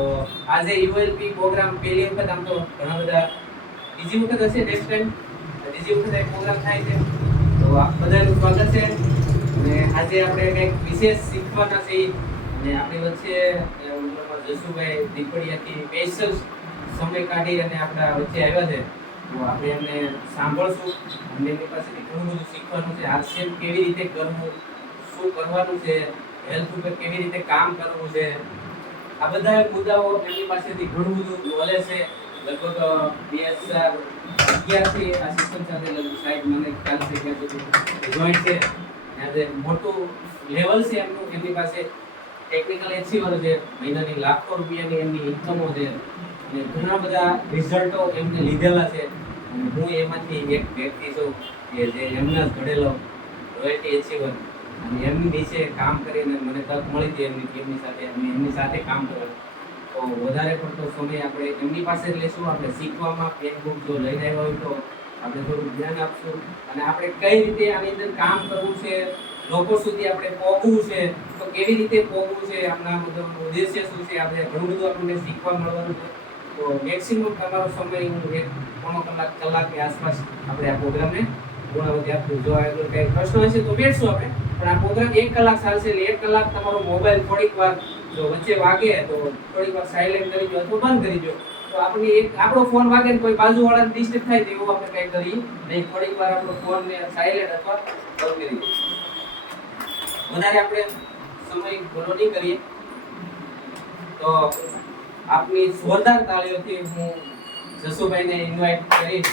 તો આજે યુએલપી પ્રોગ્રામ પહેલી વખત આમ તો ઘણા બધા બીજી વખત હશે નેક્સ્ટ ટાઈમ બીજી વખત એક પ્રોગ્રામ થાય છે. તો આપ બધાનું સ્વાગત છે અને આજે આપણે કંઈક વિશેષ શીખવાના છીએ અને આપણી વચ્ચે જસુભાઈ દીપડિયાથી સ્પેશિયલ સમય કાઢી અને આપણા વચ્ચે આવ્યા છે. તો આપણે એમને સાંભળશું અને એમની પાસેથી ઘણું બધું શીખવાનું છે. હાસ્ય કેવી રીતે કરવું, શું કરવાનું છે, હેલ્થ ઉપર કેવી રીતે કામ કરવું છે, આ બધા મુદ્દાઓ એમની પાસેથી ઘણું બધું નોલેજ છે. લગભગ 2011 થી આ સિસ્ટમ સાથે લગભગ સાહેબ મને ખ્યાલ છે કે જોઈન્ટ છે. આજે મોટું લેવલ છે એમનું, એમની પાસે ટેકનિકલ એચીવર છે, મહિનાની લાખો રૂપિયાની એમની ઇન્કમો છે અને ઘણા બધા રિઝલ્ટો એમને લીધેલા છે. અને હું એમાંથી એક વ્યક્તિ છું કે જે એમના જ ઘડેલો રોયલ્ટી એચીવર અને એમની નીચે કામ કરીને મને તક મળી હતી એમની સાથે કામ કરવાનું. તો વધારે પડતો સમય આપણે એમની પાસે જ લેશું. આપણે શીખવામાં પેન બુક જો લઈને આવ્યા હોય તો આપણે થોડું ધ્યાન આપશું અને આપણે કઈ રીતે આની અંદર કામ કરવું છે, લોકો સુધી આપણે પહોંચવું છે, તો કેવી રીતે પહોંચવું છે, આપણા મતલબ ઉદ્દેશ્ય શું છે, આપણે ઘણું બધું આપણને શીખવા મળવાનું છે. તો મેક્સિમમ તમારો સમય હું 1.5 કલાકની આસપાસ આપણે આ પ્રોગ્રામને પૂર્ણાવતી આપશું. જો આગળ કંઈ પ્રશ્ન હશે તો બેઠશું આપણે, પણ આ પ્રોગ્રામ 1 કલાક ચાલશે એટલે 1 કલાક તમારો મોબાઈલ થોડીક વાર જો વચ્ચે વાગે તો થોડીક વાર સાયલેન્ટ કરી દો અથવા બંધ કરી દો. તો આપણો ફોન વાગે ને કોઈ બાજુવાળાને ડિસ્ટર્બ થાય તો એવું આપણે કંઈ કરીએ નહીં. થોડીક વાર આપણો ફોનને સાયલેન્ટ અથવા બંધ કરી દો. વધારે આપણે સમય ઘણો નહીં કરીએ. તો આપની જોરદાર તાળીઓથી હું જસુભાઈને ઇન્વાઇટ કરીશ.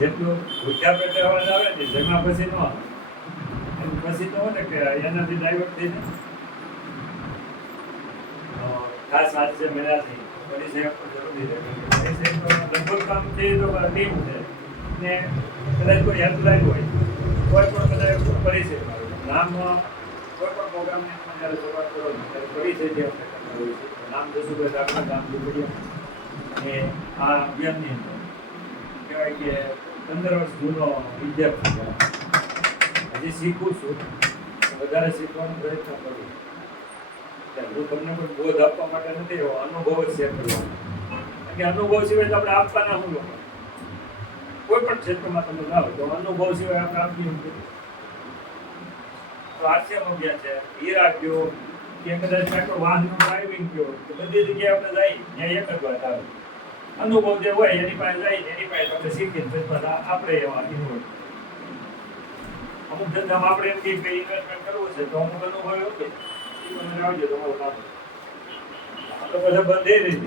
જેટલું ભૂખ્યા પેટે અવાજ આવે ને જેમાં પછી ન આવે પછી તો ને કે એનાથી ડાયવર્ટ થઈને ખાસ આજે મળ્યા છે પરિચય આપવો જરૂરી છે. પરિચય તો લગભગ કામ છે તો ટીમ છે ને કદાચ કોઈ હેલ્પલાઇન હોય કોઈ પણ કદાચ પરિચય નામ કોઈ પણ પ્રોગ્રામની જ્યારે શરૂઆત કરો ત્યારે પરિચય જે આપણે કરતા હોય છે. નામ જસુભાઈ આપણા ગામ દીપડિયા અને આ અભિયાનની અંદર કહેવાય કે 15 વર્ષ જૂનો વિદ્યાર્થી હજી શીખું છું, વધારે શીખવાનો પ્રયત્ન કરું. હું તમને કોઈ બોધ આપવા માટે નથી, એવો અનુભવ જ શેર કરવાનો. કારણ કે અનુભવ સિવાય તો આપણે આપવાના હું લોકો કોઈ પણ ક્ષેત્રમાં તમે ના હોય તો અનુભવ સિવાય આપણે આપી શકીએ. તો આરસીએમ અભ્યાસ છે, હીરા કયો કે કદાચ ટ્રેક્ટર વાહનનું ડ્રાઇવિંગ કયો કે બધી જગ્યાએ આપણે જઈએ ત્યાં એક જ વાત આવે અનુભવ જે હોય એની પાસે જાય એની પાસે આપણે શીખીને પછી આપણે એવા ઇન્વોલ્વ. અમુક ધંધામાં આપણે એમ કહીએ કે ઇન્વેસ્ટમેન્ટ કરવું છે તો અમુક અનુભવ એવો કે તમે આવજો તમારું કામ આપણે બધા બંધ રહી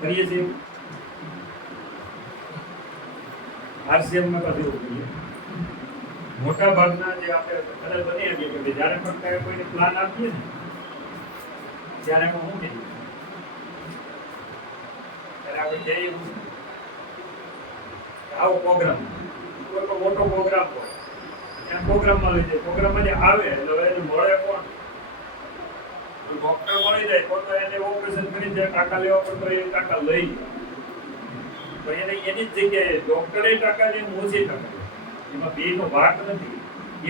કરીએ છીએ. આરસીએમમાં પાછું એવું કરીએ મોટા ભાગના જે આપણે કદાચ બની શકીએ કે જ્યારે પણ કાંઈ કોઈને પ્લાન આપીએ ને ત્યારે હું શું કહીએ આપણે જઈએ આવો પ્રોગ્રામ કોઈ પણ મોટો પ્રોગ્રામ હોય ત્યાં પ્રોગ્રામમાં લઈ જાય. પ્રોગ્રામમાં જે આવે એટલે એને મળે કોણ ડોક્ટર મળી જાય તો એને ઓપરેશન કરી જાય ટાંકા લેવા પડતો એ ટાંકા લઈ તો એને એની જ જગ્યાએ ડોક્ટરે ટાંકા લે ઓછી ટાંકા લે. એમાં બેનો ભાગ નથી.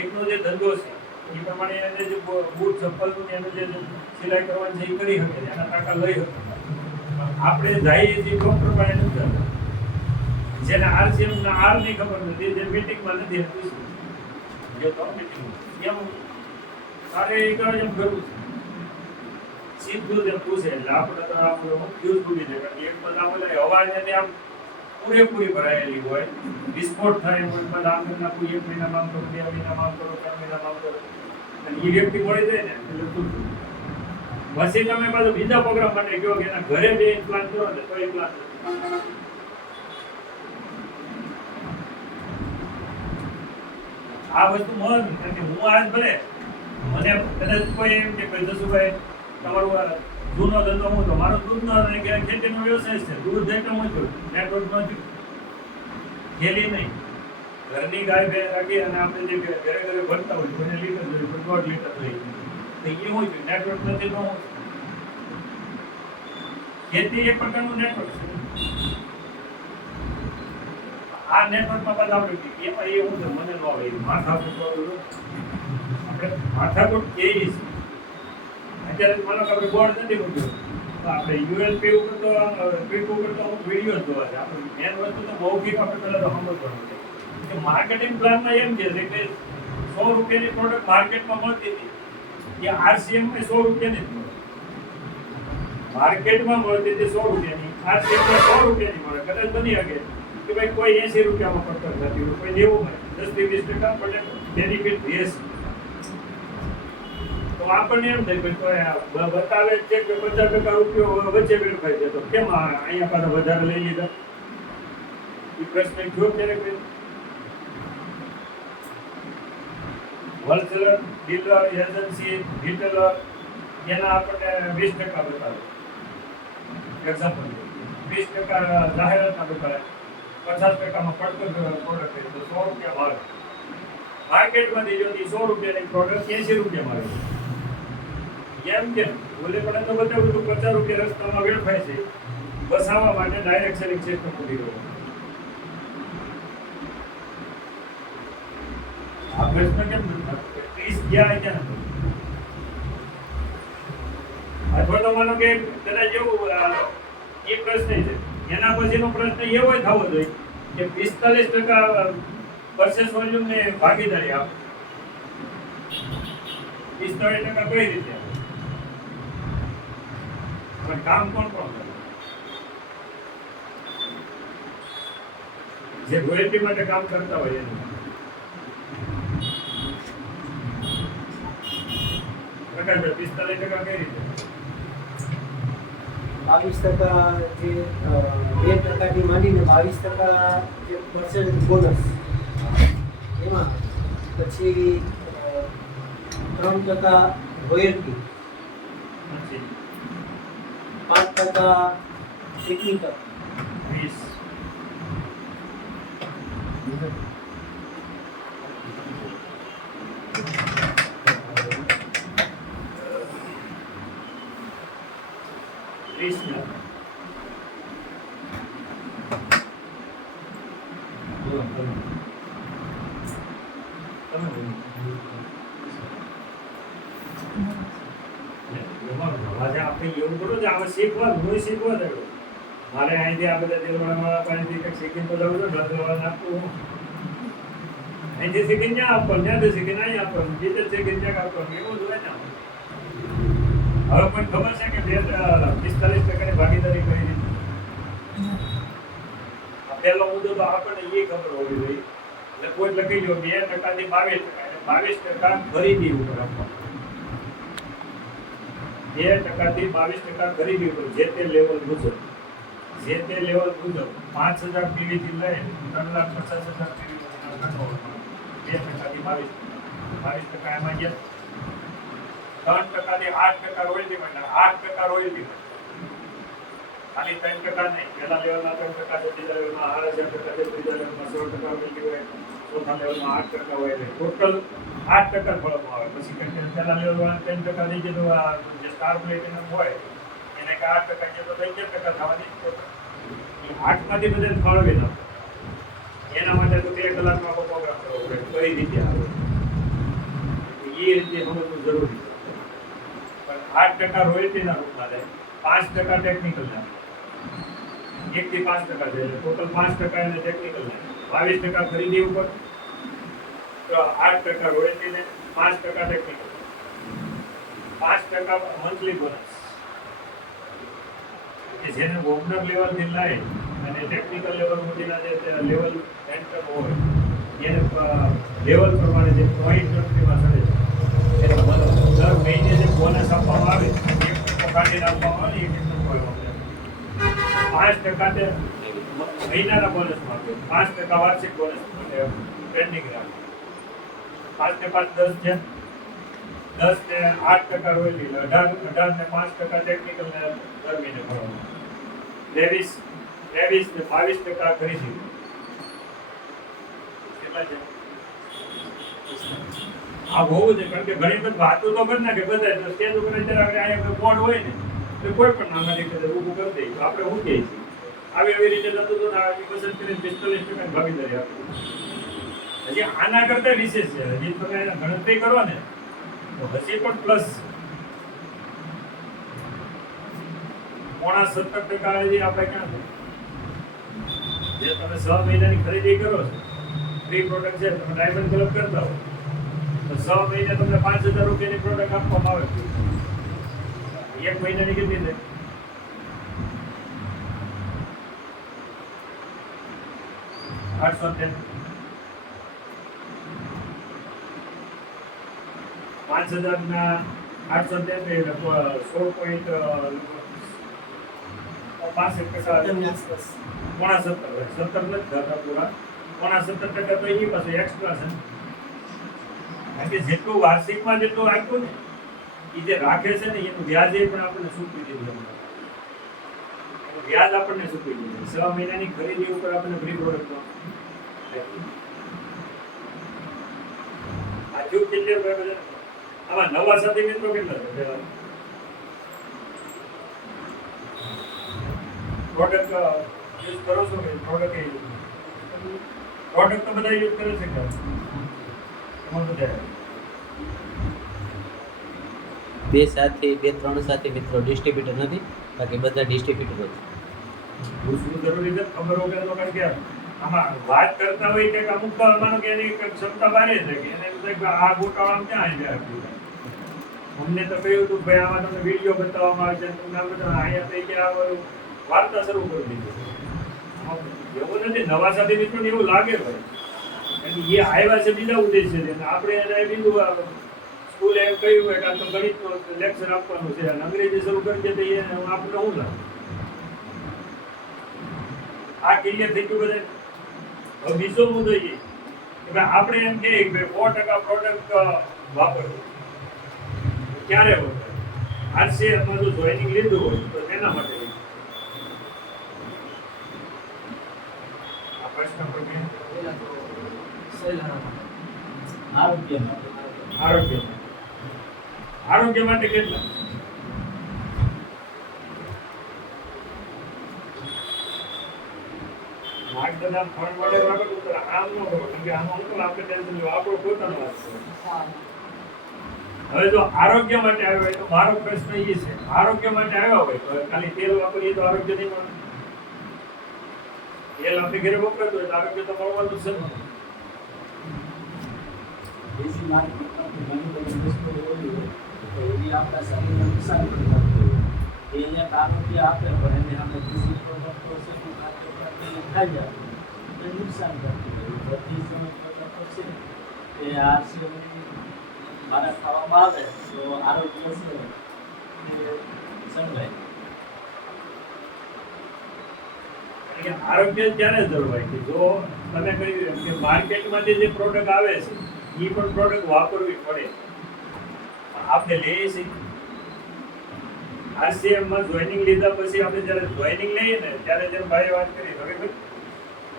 એકનો જે ધંધો છે એ પ્રમાણે એને જે બૂટ ચપ્પલનું એને જે સિલાઈ કરવાની છે એ કરી શકે એના ટાંકા લઈ શકે. આપણે જઈએ છીએ ડોક્ટર પાસે નથી જેને આરસીએમ ના આર ની ખબર નથી જે મીટિંગમાં નથી જે તો મીટિંગ એમ સારે એક એમ કરવું સીધું જ પૂછે એટલે આપણે તો આપણે ફ્યુઝ ભૂલી જાય કારણ કે એક બધા બોલે અવાજ એને આમ પૂરેપૂરી ભરાયેલી હોય વિસ્ફોટ થાય એમ બધા આમ નાખું 1 મહિનામાં આમ કરો 2 મહિનામાં આમ કરો 3 મહિનામાં આમ કરો અને એ વ્યક્તિ મળી જાય ને એટલે તું પછી તમે પાછું બીજા પ્રોગ્રામ માટે કહો કે એના ઘરે બે પ્લાન કરો ને તો એ પ્લાન આ વસ્તુ મળે કારણ કે હું આજ ભલે મને કદાચ કોઈ એમ કે જસુભાઈ તમારું જૂનો ધંધો હું તો મારો દૂધનો ખેતીનો વ્યવસાય છે દૂધ એકદમ ઓછું નેટવર્ક નથી ખેલી નહીં ઘરની ગાય ભેંસ રાખી અને આપણે જે ઘરે ઘરે ભરતા હોય કોઈને લીટર જોઈએ કોઈ 1.5 લીટર જોઈએ તો એ હોય છે નેટવર્ક નથી તો હું ખેતી એક પ્રકારનું નેટવર્ક છે. આ નેટવર્કમાં પાછા આપણે એમાં એ હું છે મને ન આવે માથાકૂટ આપણે માથાકૂટ એ છે. અત્યારે માનો કે આપણે બોર્ડ નથી મૂક્યો તો આપણે યુએલપી ઉપર તો ક્લિક ઉપર તો અમુક વિડીયો જોવા છે. આપણે મેન વસ્તુ તો મૌખિક આપણે પહેલા તો સમજવાનું છે કે માર્કેટિંગ પ્લાનમાં એમ છે કે 100 રૂપિયાની પ્રોડક્ટ માર્કેટમાં મળતી હતી એ આરસીએમમાં 100 રૂપિયાની જ મળે. માર્કેટમાં મળતી હતી 100 રૂપિયાની આરસીએમમાં 100 રૂપિયાની મળે. કદાચ બની શકે કે ભાઈ કોઈ 80 રૂપિયામાં પડતર થતી હોય કોઈ 90 માં 10 થી 20% પડે બેનિફિટ રહેશે. તો આપણને એમ થાય કે બતાવે છે કે 50% રૂપિયો વચ્ચે વેડફાય છે તો કેમ અહીંયા પાછા વધારે લઈ લીધા એ પ્રશ્ન જો ક્યારેક હોલસેલર ડીલર એજન્સી રિટેલર એના આપણને 20% બતાવે. એક્ઝામ્પલ 20% જાહેરાતના બતાવે 50%માં પડતર પ્રોડક્ટ તો 100 રૂપિયા ભાવે. માર્કેટમાંથી જો 100 રૂપિયાની પ્રોડક્ટ 80 રૂપિયામાં આવે એમ કેમ બોલે પણ તો બતાવ્યું તો 50 રૂપિયા રસ્તામાં વેડફાય છે બસાવવા માટે ડાયરેક્ટ સેલિંગ સિસ્ટમ ઉભી રહ્યો. આ પ્રશ્ન કેમ 30 ગયા ક્યાં અથવા તો માનો કે કદાચ એવું એ પ્રશ્ન છે એના પછીનો પ્રશ્ન એવો થવો જોઈએ કે 45% પરચેસ વોલ્યુમને ભાગીદારી આપે. 45% કઈ રીતે પણ કામ કોણ કોણ કરે જે રોયલ્ટી માટે કામ કરતા હોય એનું પ્રકાર 45% કઈ રીતે 22% જે 2% માંડીને 22% જે પર્સન્ટ બોનસ એમાં પછી 3% રોયલ્ટી 5% ટેકનિકલ 20 એવું કરો કે આમાં શીખવા હું શીખવા દઉં મારે અહીંથી આ બધા દેવવાળા પાસેથી કંઈક શીખીને તો જવું છે ઢગલવાળા નાખવું અહીંથી શીખીને ત્યાં આપવાનું ત્યાંથી શીખીને અહીં આપવાનું જીતે શીખીને ત્યાં આપવાનું એવું જ હોય ને. હવે પણ ખબર છે કે 45%ની ભાગીદારી કરી દીધી. આ પહેલો મુદ્દો તો આપણને એ ખબર હોવી જોઈએ લખવો જ લખી લો 2% થી 22% ખરીદી ઉપર આપવાનું 2% થી 22% ખરીદી ઉપર જે તે લેવલ મુજબ 5000 પીવી થી લઈ 3,50,000 પીવી સુધીના ટર્નઓવર 2% થી 22% એમાં ગયા 3% થી 8% રોયલ્ટી મળે 8% રોયલ્ટી ખાલી 3% નહીં પહેલા લેવલમાં 3% છે બીજા લેવલમાં 8,000% છે ત્રીજા લેવલમાં 16% રોયલ્ટી હોય ચોથા લેવલમાં 8% હોય એટલે ટોટલ 8% ફળમાં આવે. પછી પહેલા લેવલમાં 10% થઈ જતું જે સ્ટાર પ્લેટિનમ હોય એને કે 8% જે તો 11% થવાની એ 8 માંથી બધાને ફાળવી નાખો એના માટે તો 2 કલાકનો આખો પ્રોગ્રામ કરવો પડે કઈ રીતે આવે એ રીતે સમજવું જરૂરી છે. પણ 8% રોયલ્ટીના રૂપમાં લે 5% ટેકનિકલના 1 થી 5% છે એટલે ટોટલ 5% એને ટેકનિકલ ને 22% ખરીદી ઉપર તો 8% રોયલ્ટી ને 5% ટેકનિકલ 5% મંથલી બોનસ કે જેને ઓપનર લેવલ થી લઈ અને ટેકનિકલ લેવલ સુધીના જે લેવલ એન્ટર હોય એને લેવલ પ્રમાણે જે પોઈન્ટ ગણતરીમાં ચડે છે એને દર મહિને જે બોનસ આપવામાં આવે 1% કાઢીને આપવામાં આવે 1% 5% તે મહિનાના બોનસમાં આપે 5% વાર્ષિક બોનસ એટલે પેન્ડિંગ રાખે 5 ને 5 10 છે 10 ને 8% રોયલ્ટી 18 ને 5% ટેકનિકલ ને દર મહિને ભરવાનું 23 ને 22% ખરીદી કેટલા છે? આ હોવું જોઈએ, કારણ કે ઘણી બધી વાતો તો કરી નાખે બધા, તો સ્ટેજ ઉપર અત્યારે અહીંયા બોર્ડ હોય ને તો કોઈ પણ નામાથી કદાચ ઊભું કરી દઈએ તો આપણે શું કહીએ છીએ આવી રીતે થતું હતું ને આવી પસંદ કરીને 45% ભાગીદારી આપી. હજી આના કરતા વિશેષ છે, હજી તમે એના ગણતરી કરો ને તો હજી પણ પ્લસ 60% હજી આપણે ક્યાં છે? જે તમે 6 મહિનાની ખરીદી કરો છો, ફ્રી પ્રોડક્ટ છે, તમે ડાયમંડ ક્લબ કરતા હો તો 6 મહિને તમને 5000 રૂપિયાની પ્રોડક્ટ આપવામાં આવે છે. એક મહિનાની કેટલી થાય? 800 5000 ના 800 એટલે 16.65% પોણા 17 નથી થતા પૂરા, પોણા 17% તો એની પાસે એક્સ્ટ્રા છે. કારણ કે જેટલું વાર્ષિકમાં જેટલું રાખ્યું ને એ જે રાખે છે ને એનું વ્યાજ પણ આપણને ચૂકવી દીધું. વ્યાજ આપણને ચૂકવી દીધું. 6 મહિનાની ખરીદી ઉપર આપણને ફ્રી પ્રોડક્ટ આ જો કેટલે આમાં નવા સાથી મિત્રો કેટલા છે? પ્રોડક્ટ યુઝ કરો છો કે પ્રોડક્ટ તો બધા યુઝ કરે છે કે બે સાથે બે ત્રણ સાથે મિત્રો ડિસ્ટ્રીબ્યુટર નથી, બાકી બધા ડિસ્ટ્રીબ્યુટર છે. પૂછવું જરૂરી છે, ખબર વગર તો કારણ કે આમાં વાત કરતા હોય કે અમુક માનો કે એની ક્ષમતા બારે છે કે એને એમ થાય કે આ ગોટાળામાં ક્યાં આવી જાય. અમને તો કહ્યું હતું ભાઈ આમાં તમને વિડીયો બતાવવામાં આવે છે, તમને આ બધા અહીંયા થઈ ગયા વાર્તા શરૂ કરી દીધી. એવું નથી, નવા સાથે મિત્રોને એવું લાગે ભાઈ એ આવ્યા છે બીજા ઉદ્દેશ્ય છે, આપણે એને બીજું સ્કૂલે એમ કહ્યું હોય કે આ તો ગણિતનું લેક્ચર આપવાનું છે અને અંગ્રેજી શરૂ કરી દે તો એ આપણે શું લાગે? આ ક્લિયર થઈ ગયું બધા. હવે બીજો મુદ્દો એ કે આપણે એમ કહીએ કે 100% પ્રોડક્ટ વાપરવું ક્યારે હોય? આરસીએમાં જો જોઈનિંગ લીધું હોય તો તેના માટે આ પ્રશ્ન પર આરોગ્ય માટે કેટલા? માર્ગદર્શન ફંડ વડે વાપરવું તો આમ ન કરો, કેમ કે આમાં હું આપણે ટેન્શન લો, આપણો પોતાનો વાત છે. હવે જો આરોગ્ય માટે આવ્યો હોય તો મારો પ્રશ્ન એ છે, આરોગ્ય માટે આવ્યા હોય તો ખાલી તેલ વાપરીએ તો આરોગ્ય નહીં મળે? તેલ આપણે ઘરે વપરાતું હોય તો આરોગ્ય તો મળવાનું છે ને. દેશી માર્કેટમાં ઘણી બધી વસ્તુઓ હોય તો એની આપણા શરીરને નુકસાન કરી નાખતું હોય. એ એક આરોગ્ય આપે પણ એને આપણે દેશી પ્રોડક્ટો છે ખાઈ જાય એ નુકસાન કરતી હોય. બધી સમજ પ્રોડક્ટો છે એ આરસીએમની મારા ખાવામાં આવે તો આરોગ્ય છે એ સંભળાય. આરોગ્ય ત્યારે જળવાય કે જો તમે કહ્યું કે માર્કેટમાંથી જે પ્રોડક્ટ આવે છે એ પણ પ્રોડક્ટ વાપરવી પડે. આપણે લઈએ છીએ આરસીએમમાં જોઈનિંગ લીધા પછી આપણે જ્યારે જોઈનિંગ લઈએ ને ત્યારે જેમ ભાઈએ વાત કરી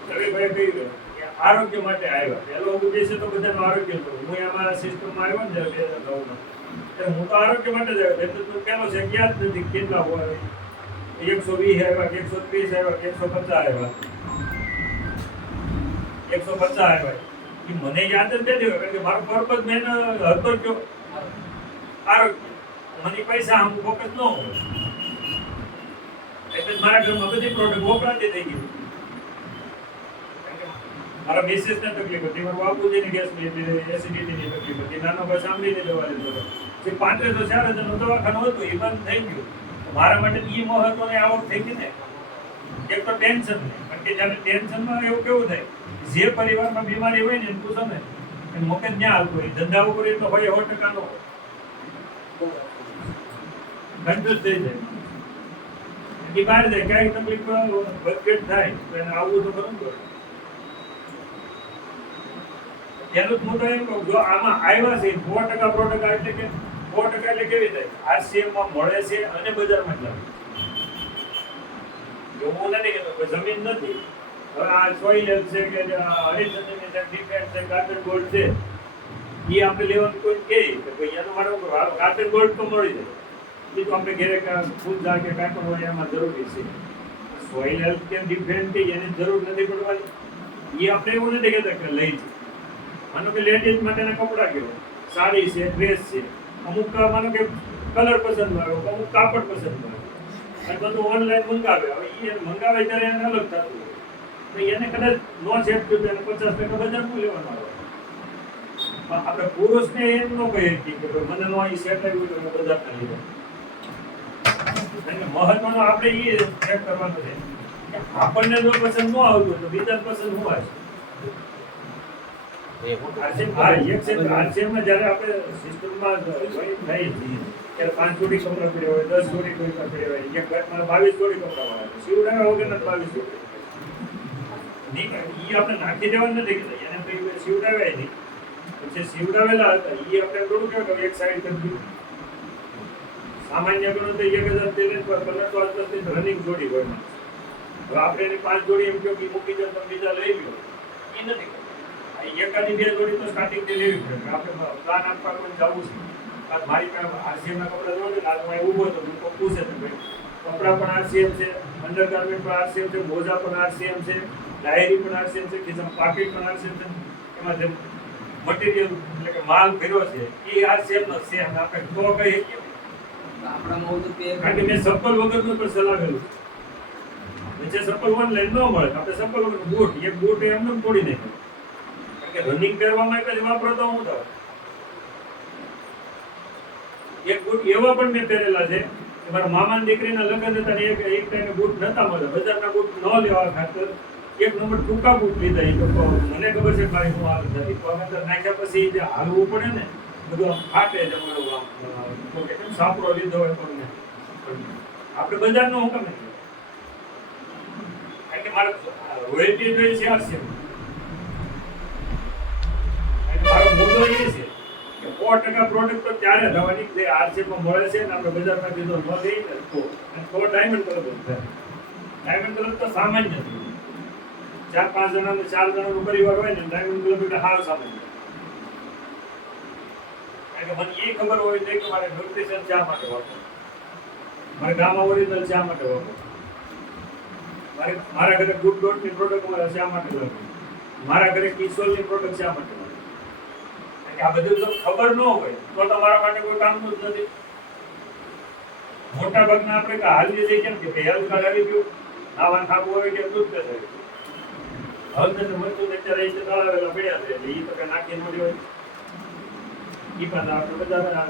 રવિભાઈ કહ્યું કે આરોગ્ય માટે આવ્યા. પહેલો ઉદ્દેશ્ય તો બધાનું આરોગ્ય કરવું. હું અમારા સિસ્ટમમાં આવ્યો ને 2009માં ત્યારે હું તો આરોગ્ય માટે જ આવ્યો. એટલે તો પેલો જગ્યા જ નથી કેટલા હોય 120 આવ્યા કે 130 આવ્યા કે 150 આવ્યા 150 આવ્યા. એ મને યાદ જ નથી હોય કારણ કે મારો પર્પઝ મેન હતો જો આરોગ્ય. મને પૈસા આમ ફોકસ ન હોય એટલે મારા ઘરમાં બધી પ્રોડક્ટ વપરાતી થઈ ગઈ. મારા મિસેસને તકલીફ હતી, મારા બાપુજીની ગેસની એસિડિટીની તકલીફ હતી, નાનો ભાઈ સાંભળીને દવા લીધો હતો. જે 3500-4000 દવાખાનું હતું એ બંધ થઈ ગયું. મારા માટે એ મહત્વની આવક થઈ ગઈ ને. એક તો ટેન્શન નહીં, કારણ કે જ્યારે ટેન્શનમાં એવું કેવું થાય જે પરિવારમાં બીમારી હોય ને એને પૂછો ને એ મગજ ક્યાં આવતું હોય, ધંધા ઉપર તો હોય 100% નો કન્ફ્યુઝ થઈ જાય. એ બહાર જાય ક્યાંય તકલીફ વધઘટ થાય તો એને આવવું તો ખરું પડે. એનું હું તો એમ કહું જો આમાં આવ્યા છે 100% પ્રોડક્ટ એટલે કે 100% એટલે કેવી થાય આરસીએમમાં મળે છે અને બજારમાં જાય. એવું નથી કે જમીન નથી હવે આ સોઇલ હેલ્થ છે કે હરિચંદ્રની છે ડિફેન્સ છે કાર્બન ગોલ્ડ છે એ આપણે લેવાનું કોઈ કહે કે ભાઈ એનું મારે કાર્બન ગોલ્ડ તો મળી જાય એ તો આપણે ઘરે ફૂલ ઝાડ કે કાંઈ પણ હોય એમાં જરૂરી છે સોઇલ હેલ્થ કે ડિફેન્સ કે એની જરૂર નથી પડવાની એ આપણે એવું નથી કહેતા કે લઈ માનો કે લેડીઝ માટેના કપડાં કહેવાય સાડી છે ડ્રેસ છે અમુક માનો કે કલર પસંદ આવે અમુક કાપડ પસંદ આવે અને બધું ઓનલાઈન મંગાવે હવે એ મંગાવે ત્યારે એને અલગ થતું હોય તો એને કદાચ નો સેટ થયું એને 50% બજારનું લેવાનું આવે પણ આપણે પુરુષને એમ ન કહીએ કે મને નો અહીં સેટ આવ્યું તો હું બજારના લઈ લઉં મહત્વનું આપણે એ ચેક કરવાનું છે કે આપણને જો પસંદ ન આવતું તો બીજા પસંદ હોવા છે આરસીએમમાં જ્યારે આપણે સિસ્ટમમાં જોઈન થઈ ત્યારે 5 જોડી કપડાં પડ્યા હોય 10 જોડી કપડાં પડ્યા હોય એક ઘરમાં 22 જોડી કપડાં હોય સીવડાવ્યા વગરના 22 જોડી નહીં એ આપણે નાખી દેવાનું નથી કે એને પછી સીવડાવ્યા નહીં પછી સીવડાવેલા હતા એ આપણે થોડું કહેવાય કે એક સાઈડ કરી દીધું સામાન્ય ગણો તો 1000 રનિંગ જોડી હોય હવે આપણે એને 5 જોડી એમ કહો કે મૂકી દો તમે બીજા લઈ લો એ નથી એકાદી 2 જોડી તો સ્ટાર્ટિંગથી લેવી પડે આપણે પ્લાન આપવા કોઈ જવું છે મારી પાસે આરસીએમના કપડાં જોડે ને હું ઊભો હતો લોકો પૂછે છે ભાઈ કપડાં પણ આરસીએમ છે અંડરગાર્મેન્ટ પણ આરસીએમ છે મોજા પણ આરસીએમ છે ડાયરી પણ આરસીએમ છે ખિસ્સામાં પાકીટ પણ આરસીએમ છે એમાં જે મટીરિયલ એટલે કે માલ ભર્યો છે એ આરસીએમનો છે આપણે તો કહીએ આપણામાં તો કે કારણ કે મેં ચપ્પલ વગરનું પણ ચલાવેલું છે જે ચપ્પલ ઓનલાઈન ન મળે આપણે ચપ્પલ વગર બૂટ એક બૂટ એમને તોડી નાખ્યું કારણ કે રનિંગ કરવામાં એટલે વાપરો તો હું તો એક બૂટ એવા પણ મેં પહેરેલા છે કે મારા મામાની દીકરીના લગ્ન હતા ને એક ટાઈમે બૂટ નતા મળે બજારના બૂટ ન લેવા ખાતર એક નંબર ટૂંકા બૂટ લીધા એ તો મને ખબર છે મારી હું હાલત હતી પગ અંદર નાખ્યા પછી જે હાલવું પડે ને બધું આમ ફાટે છે બધું આમ સાપડો લીધો હોય પગને આપણે બજારનો હુકમ નથી કારણ કે મારે રોયલ્ટી જોઈએ છે આરસીએમ મારો મુદ્દો એ છે કે 100% પ્રોડક્ટ તો ત્યારે થવાની જે આરસીએમમાં મળે છે ને આપણે બજારમાં કીધો ન લઈએ ને તો ડાયમંડ કલર થાય ડાયમંડ કલર તો સામાન્ય છે 4-5 જણાનો 4 જણાનો પરિવાર હોય ને ડાયમંડ કલર એટલે હાલ સામાન્ય કારણ કે મને એ ખબર હોય છે કે મારે ન્યુટ્રિશન શા માટે વાપરવું મારે ગામા ઓરિજિનલ શા માટે વાપરવું મારા ઘરે ગુડ ડોટની પ્રોડક્ટ મારે શા માટે વાપરવું મારા ઘરે કિશોરની પ્રોડક્ટ શા માટે આ બધું જો ખબર ન હોય તો તમારા માટે કોઈ કામનું જ નથી મોટા ભાગના આપણે કે હાલ જે કેમ કે હેલ્થ કાર્ડ આવી ગયું નાવા ખાવું હોય કે દૂધ કે થાય હવે તો મરચું અત્યારે એ તળાવેલા પડ્યા છે એટલે એ તો નાખી મોડી હોય એ પણ આપણે બજારના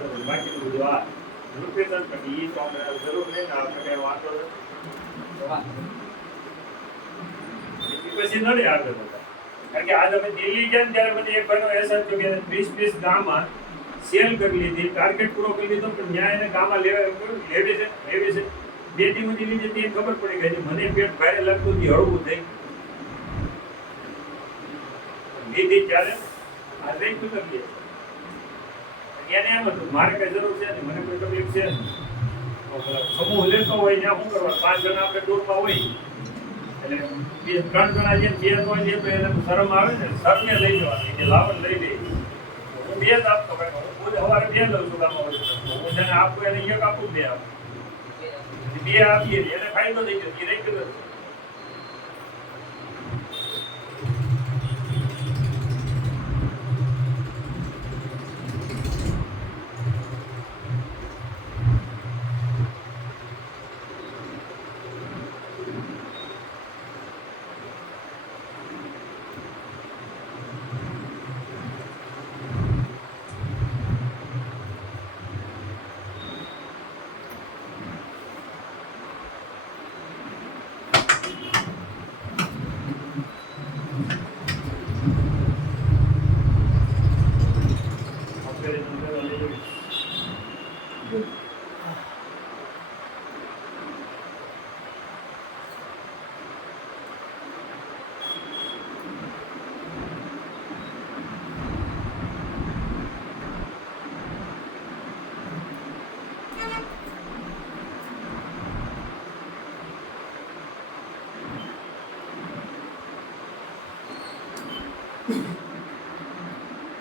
જરૂર બાકી બધું આ ન્યુટ્રિશન પછી એ તો આપણે જરૂર નહીં ને આપણે કઈ વાંધો નથી પછી નડે આગળ બધા કારણ કે આજ અમે દિલ્હી ગયા ત્યારે મને એક ભાઈનો અહેસાસ થયો કે 20 ગામમાં સેલ કરી લીધી ટાર્ગેટ પૂરો કરી લીધો પણ ત્યાં એને ગામમાં લેવી છે 2 દી સુધી લીધી તે ખબર પડી ગઈ મને પેટ ભારે લાગતું હતી હળવું થઈ લીધી ત્યારે આ રેન્જ કરી એને એમ હતું મારે કઈ જરૂર છે નહીં મને કોઈ તકલીફ છે નહીં સમૂહ લેતો હોય ત્યાં શું કરવા 5 જણા આપણે ટૂરમાં હોય એટલે 3 જણા જે 2 હોય છે તો એને શરમ આવે ને સરને લઈ જવાની કે લાવણ લઈ લે હું 2 જ આપતો હું સવારે 2 લઉં છું ગામમાં હોય હું જેને આપું એને 1 આપું 2 આપું 2 આપીએ એને ફાયદો થઈ ગયો એ રેગ્યુલર